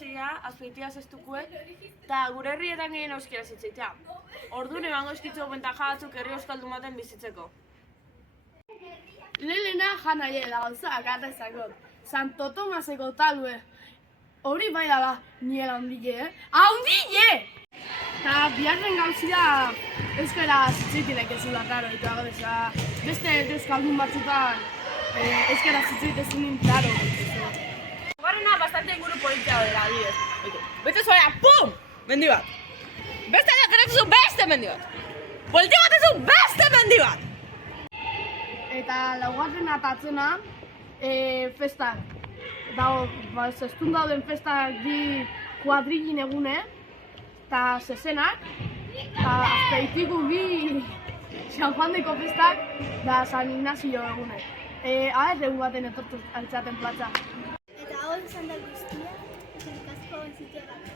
klaseia, azpeitia zestukue, eta gure herrietan gehien euskera zitzeitea. Orduan emango eskitzu bentaja batzuk herri euskaldun baten bizitzeko. Lelena jan aiela gauza akata ezakot. Santo Tomaseko talue. Hori bai dala, niela handile, Handile! Eta biharren gauzia euskara zitzeitilek ez zula, karo, eta gabeza. Beste euskaldun batzutan euskara zitzeitezunin, karo. Garrena bastante inguru politia dela, adibidez. Beste zorea, pum! Mendi bat. Beste geratuzu beste mendi bat. Politi batezu beste mendi bat! Eta laugarren atatzena, festak. Dago, zestun dauden festak di kuadrillin egune, eta zezenak, eta azpeitiku bi San Juandeko festak, da San Ignacio egune. Egun baten etortu altzaten platza. Eta hau izan da guztia, eskerrik asko entzuteagatik.